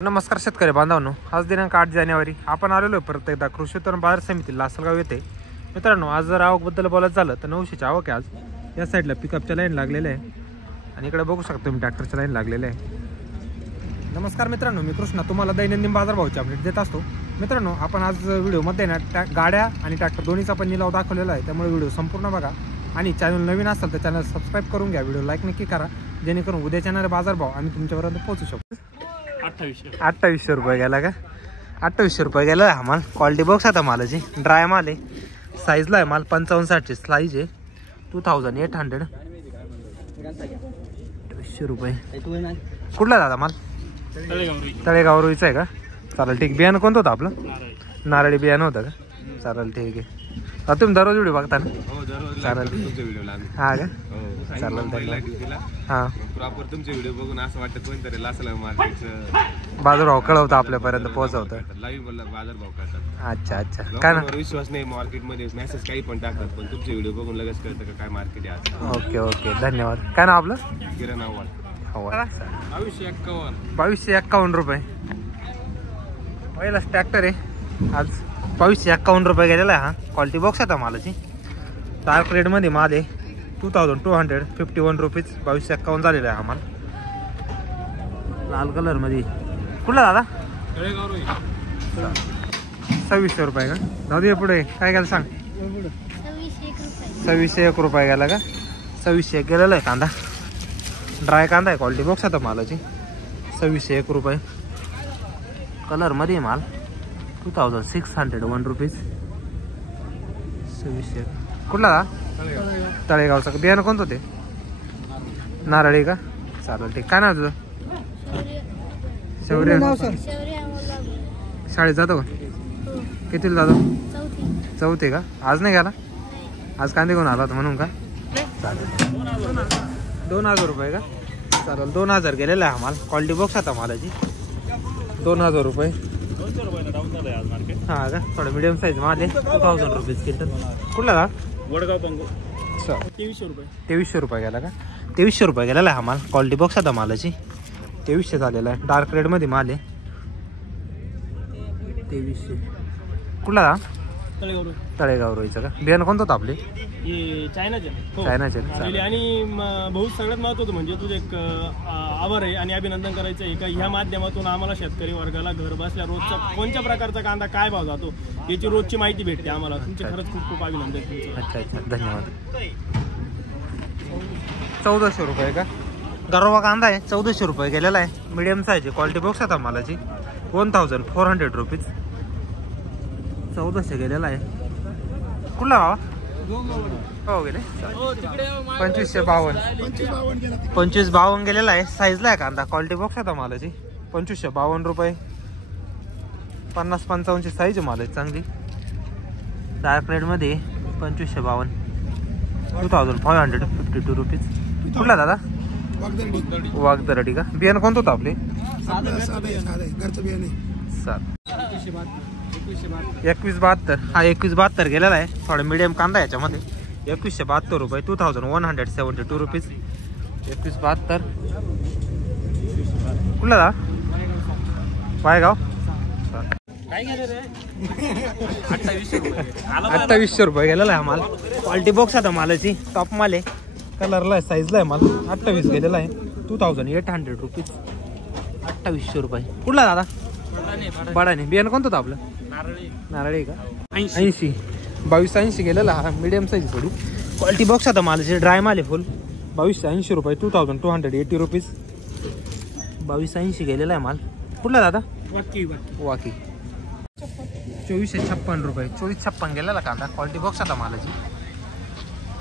नमस्कार शेतकरी बांधवांनो, आज दिनांक 8 जानेवारी आपण आलेलो आहे परत एकदा कृषी उत्पन्न बाजार समिती लासलगाव येथे. मित्रांनो, आज जर आवकबद्दल बोलायचं झालं तर 900ची आवक आहे आज. या साईडला पिकअपच्या लाईन लागलेले आहे आणि इकडे बघू शकता तुम्ही ट्रॅक्टरच्या लाईन लागलेले आहे. नमस्कार मित्रांनो, मी कृष्णा तुम्हाला दैनंदिन बाजारभावाची अपडेट देत असतो. मित्रांनो, आपण आज व्हिडिओमध्ये ना गाड्या आणि ट्रॅक्टर दोन्हीचा पण निलाव दाखवलेला आहे, त्यामुळे व्हिडिओ संपूर्ण बघा. आणि चॅनल नवीन असेल तर चॅनल सबस्क्राईब करून घ्या, व्हिडिओ लाईक नक्की करा, जेणेकरून उद्याच्या येणारे बाजारभाव आम्ही तुमच्यापर्यंत पोहोचू शकतो. 2800 रुपये गेला का? 2800 रुपये गेला हा माल. क्वालिटी बॉक्स आता मालाची ड्राय माल आहे, साईजला आहे माल 55-60 साईज आहे. 2800 2800 रुपये. कुठला दादा माल? तळेगाव रोईचा आहे का? चालेल ठीक. बियाणं कोणतं होतं आपलं? नारळी बियाणं होतं का? चालेल ठीक आहे. तुम्ही दररोज व्हिडिओ बघता ना? चालेल. हा का? चालेल. हा, प्रॉपर तुमचे व्हिडिओ बघून असं वाटतं कोणतरी लासलगाव मार्केटचं बाजारभाव कळवतं, आपल्यापर्यंत पोहोचवतं. लाईव्ह बाजारभाव करतात. अच्छा अच्छा. काय ना, विश्वास नाही मार्केटमध्ये, मेसेज काही पण टाकतात, पण तुमचे व्हिडिओ बघून लगेच कळतं का काय मार्केट आहे आज. ओके ओके, धन्यवाद. काय नाव आपलं? किरण आव्हाड. 2251 रुपये. पहिलाच ट्रॅक्टर आहे आज. 2251 रुपये गेलेला आहे हा. क्वालिटी बॉक्स आता मालाची डार्क रेडमध्ये माल आहे. 2251 रुपीज. 2251 झालेला आहे हा माल. लाल कलर मध्ये. कुठला दादा? 2600 रुपये का? दादा पुढे काय गेलं सांग? 2601 रुपये गेला का? 2601 गेलेला आहे कांदा. ड्राय कांदा आहे, क्वालिटी बॉक्स आता मालाची. 2601 रुपये. कलर मध्ये माल. 2601 रुपीज. 2601. कुठला दा? तळेगावचा. बियाणं कोणतं ते? नारळी का? चालेल ठीक. काय नाव तुझं? शौर्य. शाळेत जातो का? कितीला जातो? चौथी का? आज नाही गेला? आज कांदे घेऊन आला म्हणून का? चालेल. 2000 रुपये का? चालेल. 2000 गेलेला आहे माल. क्वालिटी बॉक्स आता मालाची. 2000 रुपये. हा का? थोडं मिडियम साईज माल आहे. 2000 रुपीज किंटल. कुठला का? वडगाव पंगो. 2300 रुपये गेला का? 2300 रुपये गेलेला हा माल. क्वालिटी बॉक्स आता मालाची. 2300 झालेला आहे. डार्क रेड मध्ये माल आहे. 2300. कुठला का? तळेगाव रोईचा का? बियाणं कोणतं होतं आपले? चायनाचे. आणि बहुत सगळ्यात महत्त्वाचं म्हणजे तुझं एक आभार आहे आणि अभिनंदन करायचं आहे का ह्या माध्यमातून आम्हाला शेतकरी वर्गाला घर बसल्या रोजचा कोणत्या प्रकारचा कांदा काय भाव जातो याची रोजची माहिती भेटते आम्हाला. तुमचे खरंच खूप खूप अभिनंदन तुमचं. अच्छा अच्छा, धन्यवाद. 1400 रुपये का? गरवा कांदा आहे. 1400 रुपये गेलेला आहे. मिडियम साईज आहे. क्वालिटी बॉक्स आता मालाची. 1400 रुपीज. 1400 गेलेला आहे. कुठला बाबा? हो गेले. 2552 गेलेला आहे. साईजला आहे कांदा. क्वालिटी बॉक्स आता मालाची. 2552 रुपये. 50-55 साईज माल आहे चांगली. डार्क रेड मध्ये 2552. 2552 रुपीज. कुठला दादा? वागदरडी का? बियाणं कोणतं होतं आपले? 2172. हा 2172 गेलेला आहे. थोडा मिडियम कांदा याच्यामध्ये. 2172 रुपये. 2172 रुपीज. 2172. कुठला दा? पायगाव. 2800 रुपये गेलेला आहे माल. क्वालिटी बॉक्स आता मालाची. टॉप माल आहे. कलरला आहे, साईजला आहे माल. 28 गेलेला आहे. 2800 रुपीज. 2800 रुपये. कुठला दादा? बडाने. बियाणं कोणतं होतं आपलं? नारळी का? 80. 2280 गेलेला हा. मिडियम साईज थोडी. क्वालिटी बॉक्स आता मालाची. ड्राय माल आहे फुल. 2280 रुपये. 2280 रुपीज. 2280 गेलेला आहे माल. कुठला दादा? वाकी. 2456 रुपये. 2456 गेलेला कांदा. क्वालिटी बॉक्स आता मालाची.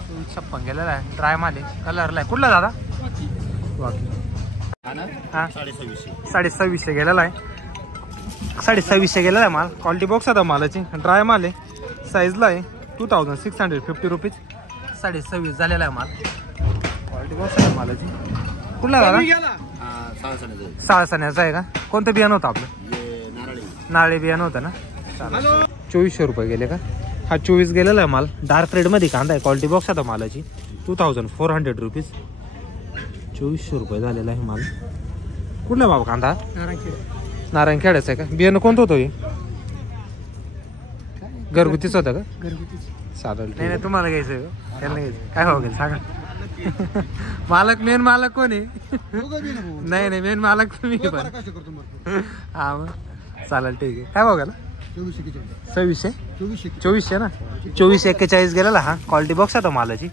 2456 गेलेला आहे. ड्राय माल आहे. कलरला आहे. कुठला दादा? वाकी. हा 2650 गेलेला आहे. 2650 गेलेला आहे माल. क्वालिटी बॉक्स आता मालाची. ड्राय माल आहे. साईजला आहे. 2650 रुपीज. 26 झालेला आहे माल. क्वालिटी बॉक्स आहे मालाची. कुठला दादा? सहासण्याचा आहे का? कोणतं बियाणं होतं आपलं? नारळी बियाणं होतं ना. 2400 रुपये गेले का? हा 24 गेलेला आहे माल. डार्क रेड मध्ये कांदा आहे. क्वालिटी बॉक्स आता मालाची. 2400 रुपीज. 2400 रुपये झालेला आहे माल. कुठला भाव कांदा? नारायणखेड्याचं आहे का? बियाणं कोणतं होतं हे? घरगुतीच होतं का? चालेल. नाही नाही तुम्हाला घ्यायचं आहे का? त्यांना घ्यायचं काय भाव घेईल सांगा. मालक मेन मालक कोण आहे? नाही नाही मेन मालक तुम्ही पण. हा मग चालेल ठीक आहे. काय भाव गेला? 2400 2400 ना. 2441 गेलेला हा. क्वालिटी बॉक्स आहे तो मालाची.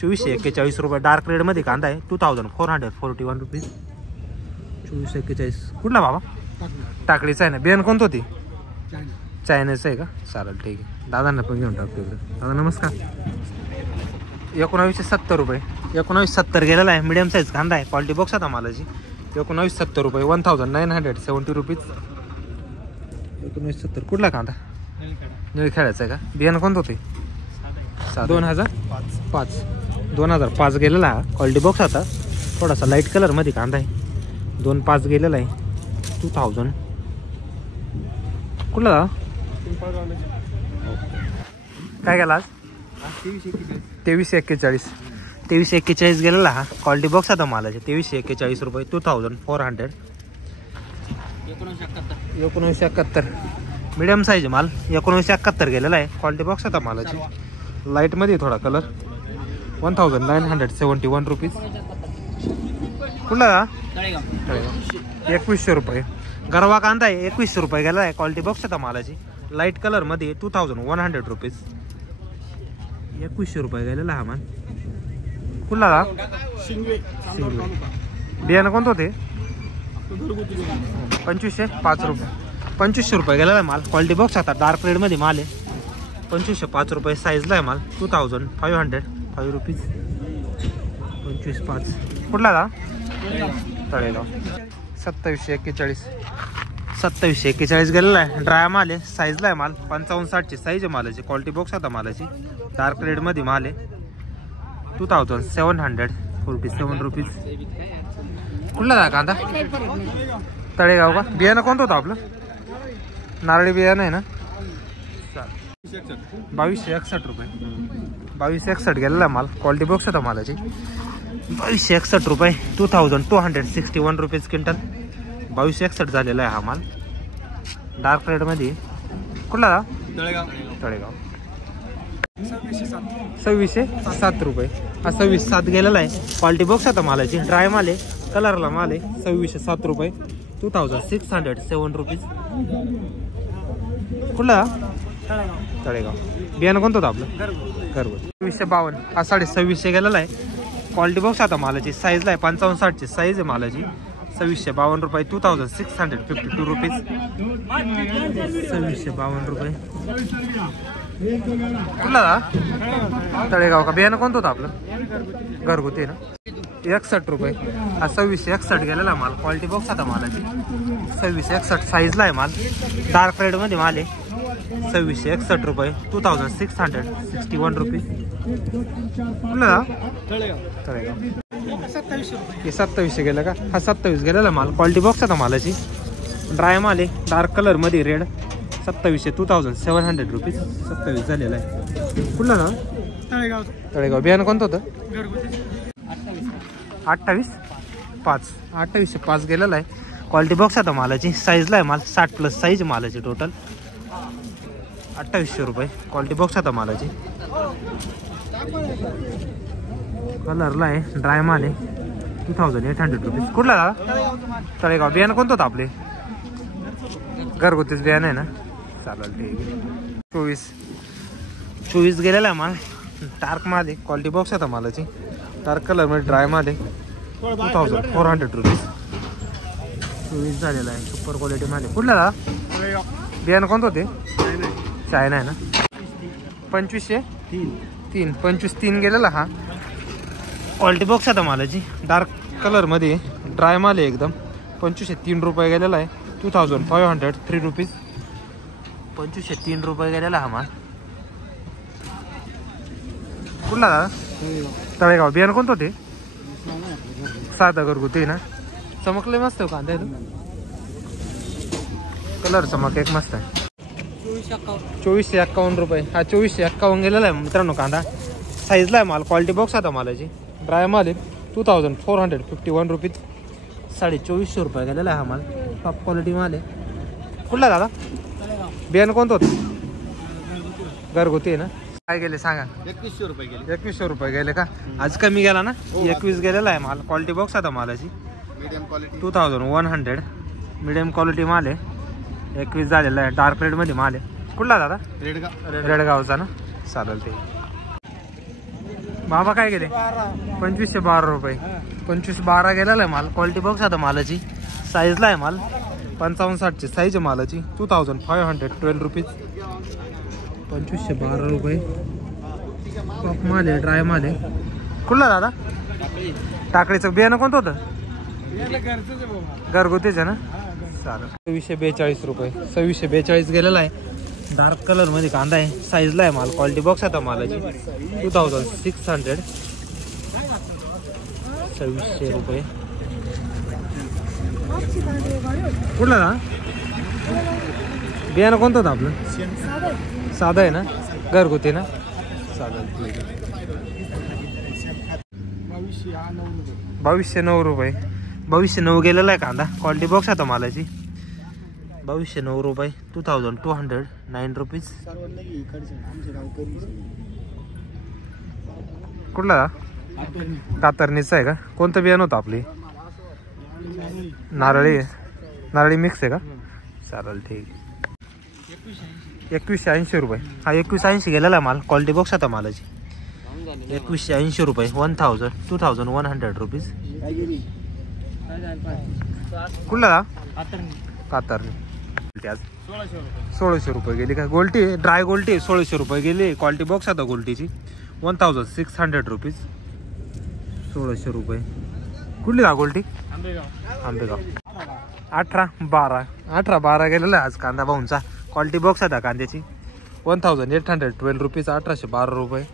2441 रुपये. डार्क रेडमध्ये कांदा आहे. 2441 रुपीज. 2441. कुठला बाबा? टाकडीचा आहे ना. बियाणं कोणतं होती? चायनाचं आहे का? चालेल ठीक आहे. दादांना पण घेऊन टाकतो इकडे. दादा नमस्कार. 1970 रुपये. 1970 गेलेला आहे. मिडियम साईज कांदा आहे. क्वालिटी बॉक्स आता मालाची. 1970 रुपये. 1970 रुपीज. 1970. कुठला कांदा? निळखेड्याचा आहे का? बियाणं कोणतं होते? 2005. 2005 गेलेला हा. क्वालिटी बॉक्स आता थोडासा लाईट कलरमध्ये कांदा आहे. 25 गेलेला आहे. 2000. कुठला काय गेला आज? 2341. 2341 गेलेला हा. क्वालिटी बॉक्स आता मालाचे. 2341 रुपये. 2400. 1971 मिडियम साईज माल. 1971 गेलेला आहे. क्वालिटी बॉक्स आता मालाची. लाईटमध्ये थोडा कलर. 1971 रुपीज. कुठला? 2100 रुपये. गरवा कांदा आहे. 2100 रुपये गेला आहे. क्वालिटी बॉक्स आता मालाची. लाईट कलरमध्ये 2100 रुपीज. 2100 रुपये गेलेला हा माल. कुठला? शिंगवे. बियाणं कोणतं होते? 2505 रुपये. 2500 रुपये गेलेला आहे माल. क्वालिटी बॉक्स आता डार्क रेडमध्ये माल आहे. 2505 रुपये साईजला आहे माल. 2505 रुपीज. 2505. कुठला? तळेगाव. 2741. 2741 गेलेला आहे. ड्राय माल आहे. साईजला आहे माल. 55-60 साईज आहे मालाची. क्वालिटी बॉक्स आता मालाची. डार्क रेडमध्ये माल आहे. 2747 रुपीज. कुठला कांदा? तळेगाव का? बियाणं कोणतं होतं आपलं? नारळी बियाणं आहे ना. 2261 रुपये. 2261 गेलेला माल. क्वालिटी बॉक्स होता मालाची. 2261 रुपये. 2261 रुपीज क्विंटल. 2261 झालेला आहे हा माल. डार्क रेडमध्ये. कुठला? तळेगाव. 2607 रुपये. हा 2607 गेलेला आहे. क्वालिटी बॉक्स आता मालाची. ड्राय माल आहे. कलरला माल आहे. 2607 रुपये. 2607 रुपीज. कुठला? तळेगाव. बियाणं कोणतं होतं आपलं? घरगुती. 2652. हा 2650 गेलेला आहे. क्वालिटी बॉक्स आता मालाची. साईजला आहे. 55-60 साईज आहे मालाची. 2652 रुपये. 2652 रुपीज. 2652 रुपये. कुठला? तळेगाव का? बियाणं कोणतं होतं आपलं? घरगुती ना. 61 रुपये. हा 2661 गेलेला माल. क्वालिटी बॉक्स आता मालाची. 2661 साईजला आहे माल. डार्क रेडमध्ये माल आहे. 2661 रुपये. 2661 रुपीज. कुठला? तळेगाव. हे 2700 गेलं का? हा 27 गेलेला माल. क्वालिटी बॉक्स आता मालाची. ड्राय माल आहे. डार्क कलरमध्ये रेड. 2700 रुपीज. 27 झालेला आहे. कुठला ना? तळेगाव. बियाणं कोणतं होतं? 2805 गेलेला आहे. क्वालिटी बॉक्स आता मालाची. साईजला आहे माल. 60+ साईज मालाची टोटल. 2800 रुपये. क्वालिटी बॉक्स आता मालाची. कलरला आहे. ड्राय माल आहे. 2800 रुपीज. कुठला? तळेगाव. बियाणं कोणतं होतं आपले? घरगुतीच बियाणं आहे ना. चालेल ठीक आहे. 24 गेलेला आहे माल. डार्क माल आहे. क्वालिटी बॉक्स आता मालाची. डार्क कलरमध्ये ड्राय माल आहे. 2400 रुपीज. 24 झालेला आहे. सुपर क्वालिटी माल आहे. कुठला? बियाणं कोणतं होते? चायना आहे ना. 2503 गेलेला हा. क्वालिटी बॉक्स आता मालाची. डार्क कलरमध्ये ड्राय माल आहे एकदम. 2503 रुपये गेलेला आहे. 2503 रुपीज. 2503 रुपये गेलेला हा माल. कुठला? तळेगाव. बियाणं कोणतं होते? साधं घरगुती ना. चमकले मस्त आहे कांदा. कलर चमक एक मस्त आहे. 2451 रुपये. हा 2451 गेलेला आहे मित्रांनो कांदा. साईजला आहे माल. क्वालिटी बॉक्स आता मालाची. ड्राय माल आहे. 2451 रुपीज. 2450 रुपये गेलेला आहे हा माल. टॉप क्वालिटी माल आहे. कुठला दादा बियाणं कोणतं होतं? घरगुती आहे ना. काय गेले सांगा? 2100 रुपये गेले. 2100 रुपये गेले का? आज कमी गेला ना. 21 गेलेला आहे माल. क्वालिटी बॉक्स आता मालाची मीडियम क्वालिटी 2100 मीडियम क्वालिटी माल आहे. 21 झालेला आहे. डार्क रेड मध्ये माल आहे. कुठला दादा? रेडगावचा ना. चालेल ते. बाबा काय गेले? 2512 रुपये. 2512 गेलेला आहे माल. क्वालिटी बॉक्स आता मालाची साईजला आहे माल. 55-60 ची साईज आहे मालाची. 2512 रुपीज. 2512 रुपये. टॉप माल आहे. ड्राय माल आहे. कुठला दादा? टाकळीचं बियाणं कोणतं होतं? घरगुतीच आहे ना. चालेल. 2642 रुपये. 2642 गेलेला आहे. डार्क कलर मध्ये कांदा आहे. साईजला आहे माल. क्वालिटी बॉक्स आता मालाची 2600. 2600 रुपये. कुठला ना बियाणं कोणतं होतं आपलं? साधं आहे ना. घरगुती ना. चालेल. 2209 रुपये. 2209 गेलेला आहे कांदा. क्वालिटी बॉक्स आता मालाची 2209 रुपये. 2209 रुपीज. कुठला? कातरणीचं आहे का? कोणतं बियाणं होतं आपली? नारळी. नारळी मिक्स आहे का? चालेल ठीक. 2180 रुपये. हा 2180 गेलेला माल. क्वालिटी बॉक्स आता मालाची 2180 रुपये. 2100 रुपीज. कुठला? कातरणी. आज 1600 रुपये गेली का? गोल्टी ड्राय गोल्टी 1600 रुपये गेली. क्वालिटी बॉक्स आता गोल्टीची 1600 रुपीज. 1600 रुपये. कुठली का गोल्टी? आंबेगाव. 1812 गेलेला आहे आज कांदा भाऊंचा. क्वालिटी बॉक्स आता कांद्याची 1812 रुपीज. 1812 रुपये.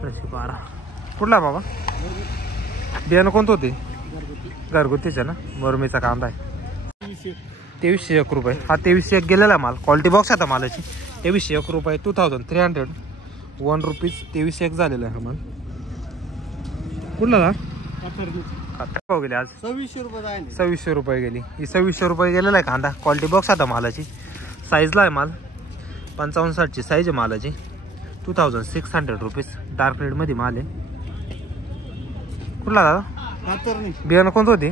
1812. कुठला बाबा? बियाणं कोणतं होते? घरगुतीच आहे ना. मुरमीचा कांदा आहे. 2301 रुपये. हा 2301 गेलेला माल. क्वालिटी बॉक्स आता मालाची 2301 रुपये. 2301 रुपीज. 2301 झालेला आहे हा माल. कुठला? हो गेली आज 2600 रुपये. 2600 रुपये गेली. ही 2600 रुपये गेलेला आहे कांदा. क्वालिटी बॉक्स आता मालाची साईजला आहे माल. 55-60 ची साईज आहे मालाची. 2600 रुपीज. डार्क रेड मध्ये माल आहे. कुठला दादा? बियाणं कोणतं होते?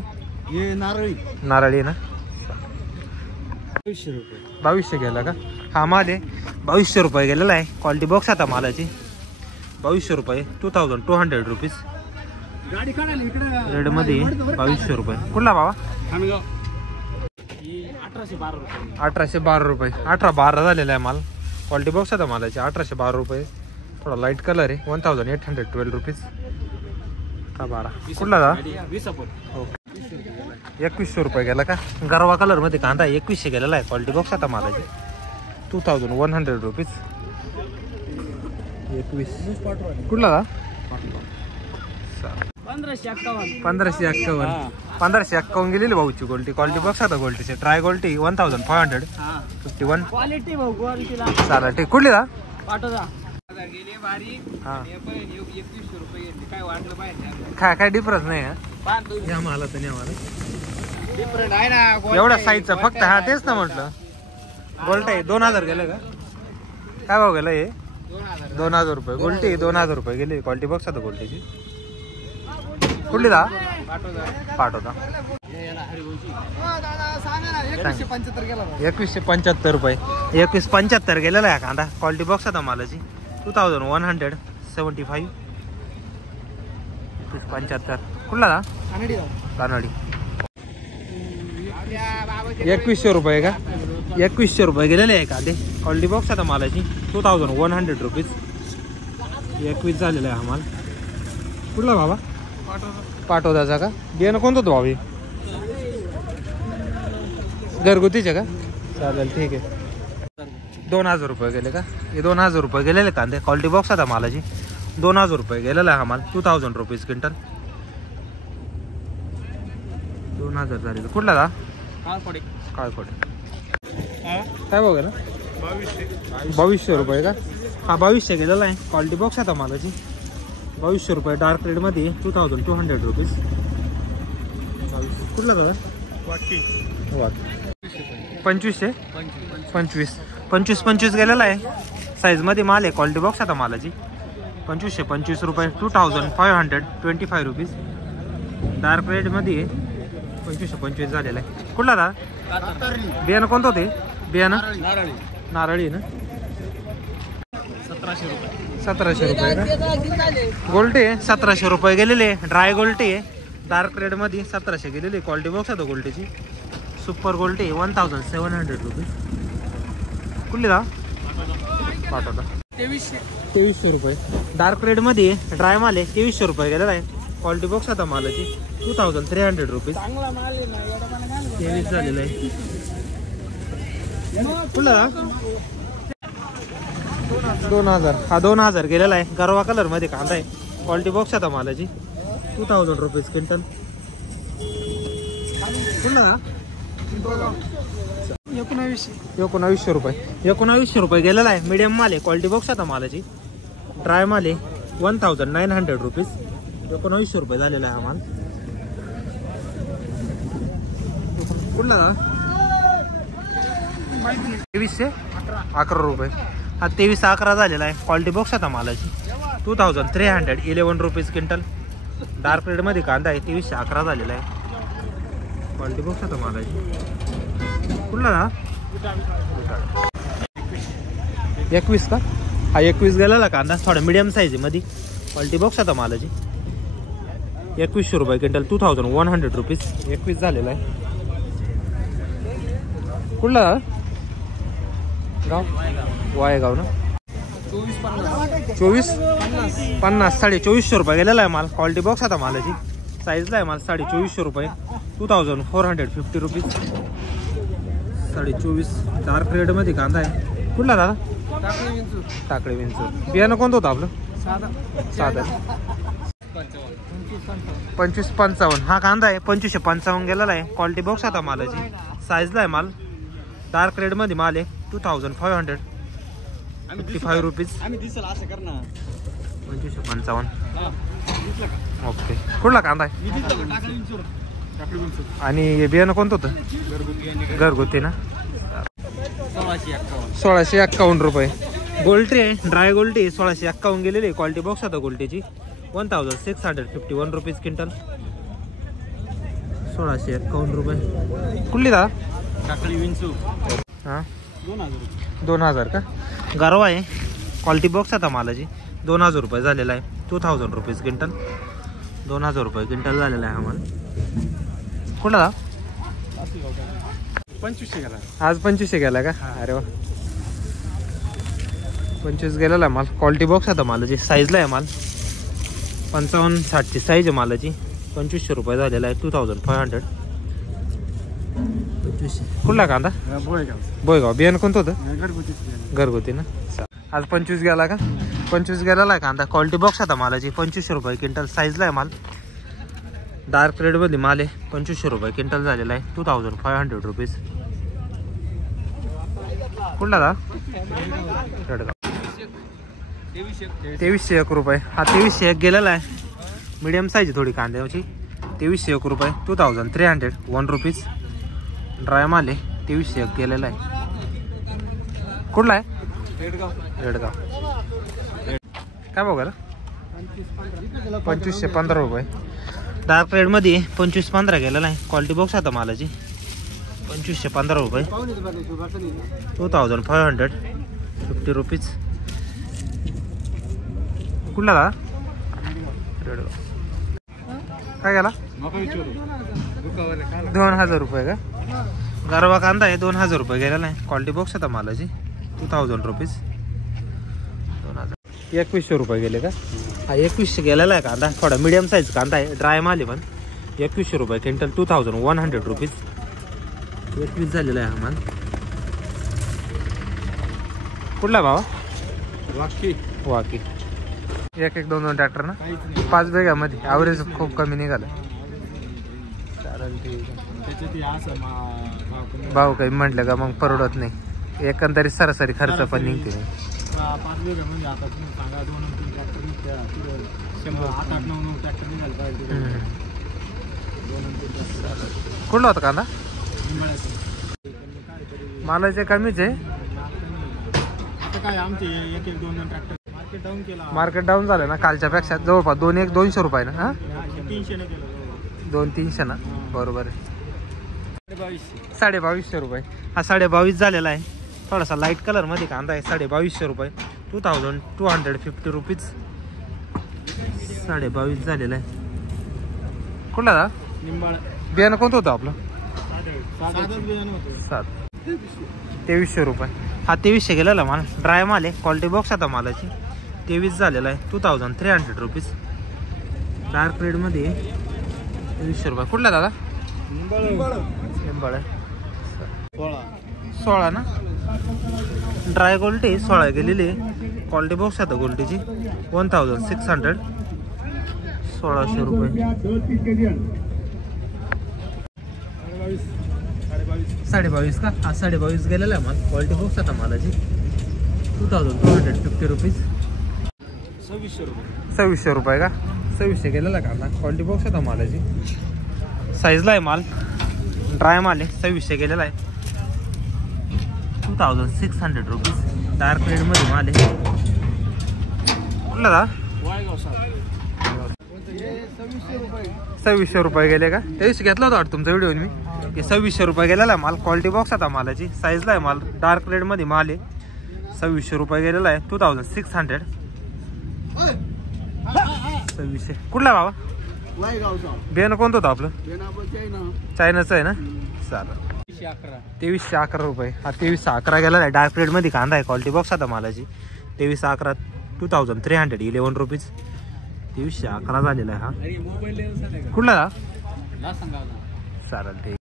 नारळी ना. 2200 गेला का? हा माल आहे. 2200 रुपये गेलेला आहे. क्वालिटी बॉक्स आता मालाची 2200 रुपये. 2200 रुपीज. रेड मध्ये 2200 रुपये. कुठला बाबा? 1812 रुपये. 1812 झालेला आहे माल. क्वालिटी बॉक्स आता मालाची 1812 रुपये. थोडा लाईट कलर आहे. 1812 रुपीज. 12. कुठला दादा? 2100 रुपये गेला का? गरवा कलर मध्ये कांदा 2100 गेलेला आहे. क्वालिटी बॉक्स आता मालाची 2100 रुपीज. 21. कुठला दादा? 1551 गेलेली भाऊची गोल्टी. क्वालिटी बॉक्स आता गोल्टीचे ट्राय गोल्टी 1551. चालेल ठीक. कुठली दा? काय डिफरन्स नाही या मला तर नाही आम्हाला एवढ्या साईजचा फक्त. हा तेच ना म्हटलं. गोल्ट आहे 2000 गेलं का? काय भाव गेला हे? 2000 रुपये. गोल्टी 2000 रुपये गेली. क्वालिटी बॉक्स आता गोल्टीची. कुठली दा? पाठवता 2175 रुपये. 2175 गेलेला आहे कांदा. क्वालिटी बॉक्स आता मालाची 2175. 2175. कुठला दा? कानडी. 2100 रुपये का? 2100 रुपये गेलेले आहे कांदे. क्वालिटी बॉक्स आता मालाची 2100 रुपीज. 21 झालेला आहे हा माल. कुठला बाबा? पाठवताचा का? बियाणं कोणतं होतं भावी? घरगुतीचे का? चालेल ठीक आहे. 2000 रुपये गेले का? हे 2000 रुपये गेलेले कांदे. क्वालिटी बॉक्स आता मालाची 2000 रुपये गेलेला आहे हा माल. 2000 रुपीज क्विंटल. 2000 झालेलं. कुठला दा? काळकोटे. काय भाव गेला? 2200 रुपये का? हा 2200 गेलेला आहे. क्वालिटी बॉक्स आता मालाची 2200 रुपये. डार्क रेड मध्ये 2200 रुपीज. कुठला दादा? वाटकी पंचवीस 25 गेलेला आहे. साईजमध्ये माल आहे. क्वालिटी बॉक्स आता मालाची. 2525 रुपये. 2525 रुपीज. डार्क रेडमध्ये आहे. 2525 झालेला आहे. कुठला दादा? बियाणं कोणतं होते? बियाणं नारळी ना. 1700 रुपये का? गोल्टी आहे 1700 रुपये गेलेले. ड्राय गोल्टी आहे. डार्क रेडमध्ये 1700 गेलेली. क्वालिटी बॉक्स आहे गोल्टीची. Super गोल्टी 1700 rupees. कुठली दा? पाठवता 2300 रुपये. डार्क रेडमध्ये ड्राय माल आहे. 2300 रुपये गेलेला आहे. क्वालिटी बॉक्स आता मालाची. 2300 रुपीज. 23 झालेलं आहे. कुठला? 2000. हा 2000 गेलेला आहे. गरवा कलर मध्ये कांदा आहे. क्वालिटी बॉक्स आता मालाची. 2000 रुपीज क्विंटल. कुठला? 1900 रुपये. 1900 रुपये गेलेला आहे. मीडियम माल आहे. क्वालिटी बॉक्स आता मालाची. ड्राय माल आहे. 1900 रुपीज. 1900 रुपये झालेला आहे हा माल. कुठला? 2311 रुपये. हा 2311 झालेला आहे. क्वालिटी बॉक्स आता मालाची. 2311 रुपीज क्विंटल. डार्क रेड मध्ये कांदा आहे. 2311 झालेला आहे. क्वालिटी बॉक्स आता मालाची. कुठला ना? 21 का? हा 21 गेलेला कांदा. थोडा मिडियम साईज मध्ये. क्वालिटी बॉक्स आता मालाची. 2100 रुपये क्विंटल. 2100 रुपीज. 21 झालेला आहे. कुठला गाव? वायगाव ना. 2450 2450 रुपये गेलेला आहे माल. क्वालिटी बॉक्स आता मालाची. साईजला आहे माल. 2450 रुपये. 2450 रुपीज. 24.5. डार्क रेड मध्ये कांदा आहे. कुठला दादा? टाकळी विंचूर. बियाणं कोणतं होतं आपलं? साधा. 2555 हा कांदा आहे. 2555 गेलेला आहे. क्वालिटी बॉक्स आता मालाची. साईजला आहे माल. डार्क रेड मध्ये माल आहे. 2555 रुपीज. 2555. ओके. कुठला कांदा आहे? आणि हे बियाणं कोणतं होतं? घरगुती ना. 1651 रुपये. गोल्टी आहे. ड्राय गोल्टी 1651 गेलेली. क्वालिटी बॉक्स आता गोल्टीची. 1651 रुपीज क्विंटल. 1651 रुपये. कुठली दा? हां 2000 का? गरवा आहे. क्वालिटी बॉक्स आता मालाची. 2000 रुपये झालेला आहे. 2000 रुपीज क्विंटल. 2000 रुपये क्विंटल झालेला आहे आम्हाला. कुठला? 2500 गेला. आज 2500 गेला का? अरे वा. 25 गेलेला माल. क्वालिटी बॉक्स आता मालाची. साईजला आहे माल. 55-60 ची साईज आहे मालाची. 2500 रुपये झालेला आहे. 2500. 2500. कुठला कांदा? बोयगाव. बियाणं कोणतं होतं? घरगुती ना. आज 25 गेला का? 25 गेलेला आहे कांदा. क्वालिटी बॉक्स आता मालाची. 2500 रुपये क्विंटल. साईजला आहे माल. डार्क रेड मध्ये माल आहे. 2500 रुपये क्विंटल झालेला आहे. 2500 रुपीज. कुठला दा? रेडगाव. 2301 रुपये. हा 2301 गेलेला आहे. मीडियम साईज थोडी कांद्याची. 2301 रुपये. 2301 रुपीज. ड्राय माल आहे. 2301 गेलेला आहे. कुठला आहे? रेडगाव. काय बघायला? 2515 रुपये. डार्क रेड मध्ये 2515 गेलेला आहे. क्वालिटी बॉक्स आता मालाची. 2515 रुपये. 2550 रुपीज. कुठला का? रेडगाव. काय गेला? 2000 रुपये का? गरवा कांदा आहे. 2000 रुपये गेलेला आहे. क्वालिटी बॉक्स आता मालाची. 2000 रुपीज. 2000. 2100 रुपये गेले का? हा 2100 गेलेला आहे कांदा. थोडा मिडियम साईज कांदा आहे. ड्राय माल आहे पण. 2100 रुपये क्विंटल. 2100 रुपीज. 21 झालेला आहे हा माल. कुठला भावा? वाकी. 1-2 ट्रॅक्टर ना. 5 बिघामध्ये ॲव्हरेज खूप कमी निघालं. चालेल ठीक आहे. भाव काही म्हटलं का मग परवडत नाही. एकंदरीत सरासरी खर्च पण निघते. 5 बिघामध्ये आता तुम्ही सांगा 2-3 ट्रॅक्टर निघत्या. 8-9 ट्रॅक्टर निघाले पाहिजे. कुठला होता कांदा? मालाचे कमीच आहे. आता काय आमचे एक एक दोन ट्रॅक्टर मार्केट डाऊन केला. मार्केट डाऊन झालं ना कालच्या पेक्षा जवळपास 200 रुपये ना. हा 300 ने केलं. 200-300 ना. बरोबर आहे. 2250. 2250 रुपये. हा 2250 झालेला आहे. थोडासा लाईट कलर मध्ये कांदा आहे. 2250 रुपये. 2250 रुपीज. 2250 झालेला आहे. कुठला दा निंबाळ बियाणं कोणतं होतं आपलं? साधंच बियाणं होतं. 2300 रुपये. हा 2300 गेलेला माल. ड्राय माल आहे. क्वालिटी बॉक्स आता मालाची. 23 झालेला आहे. 2300 रुपीज. डार्क रेडमध्ये 2300 रुपये. कुठला दादा? निंबाळ आहे. 16 ना. ड्राय क्वालिटी 16 गेलेली आहे. क्वालिटी बॉक्स आता गोल्टीची 1600. 1600 रुपये. 2250 का? हा 2250 गेलेला आहे माल. क्वालिटी बॉक्स आता मालाची 2250 रुपीज. 2600 रुपये. 2600 रुपये का? 2600 गेलेला कांदा. क्वालिटी बॉक्स आता मालाची. साईजला आहे माल. ड्राय माल आहे. 2600 गेलेला आहे. 2600 रुपीज. डार्क रेडमध्ये माल आहे. कुठला दा? वायगाव साहेब. 2600 रुपये गेले का? त्या दिवशी घेतला होता वाटतं तुमचा व्हिडिओ मी. 2600 रुपये गेलेला आहे माल. क्वालिटी बॉक्स आता मालाची. साईजला आहे माल. डार्क रेडमध्ये माल आहे. 2600 रुपये गेलेला आहे. 2600. 2600. कुठला बाबा? बियाणं कोणतं होतं आपलं? चायनाचं आहे ना. चालेल. 2311 रुपये. हा 2311 गेलेला आहे. डार्क रेडमध्ये कांदा आहे. क्वालिटी बॉक्स आता मालाची. 2311. 2311 रुपीज. 2311 झालेला आहे हा. कुठला? चालेल ठीक.